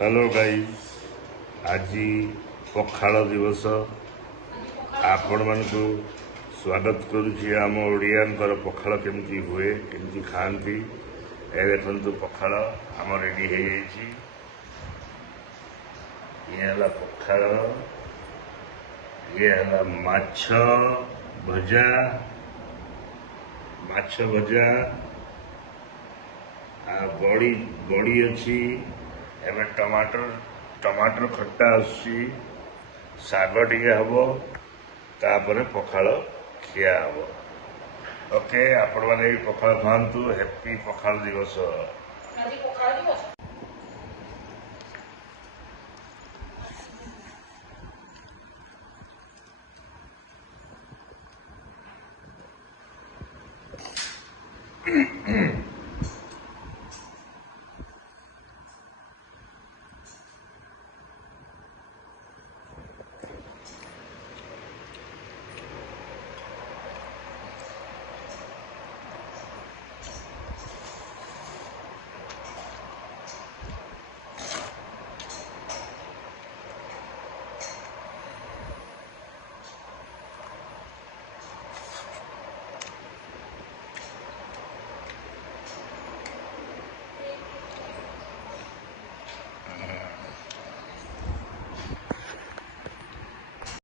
Hello guys, आज पखाल दिवस आपण मानकु स्वागत करुछि। आम ओडियानकर पखाल केमती हुए केमती खाती ए देखंतु पखाल आम रेडी हो जाइछि। ये हला पखाल, ये हला माछ भजा बड़ी बड़ी अच्छी एवं टमाटर खट्टा आसी शाग टिके हम तापर पखाल खिया हम। ओके, आपण मैंने पखाल खातु। हैप्पी पखाल दिवस।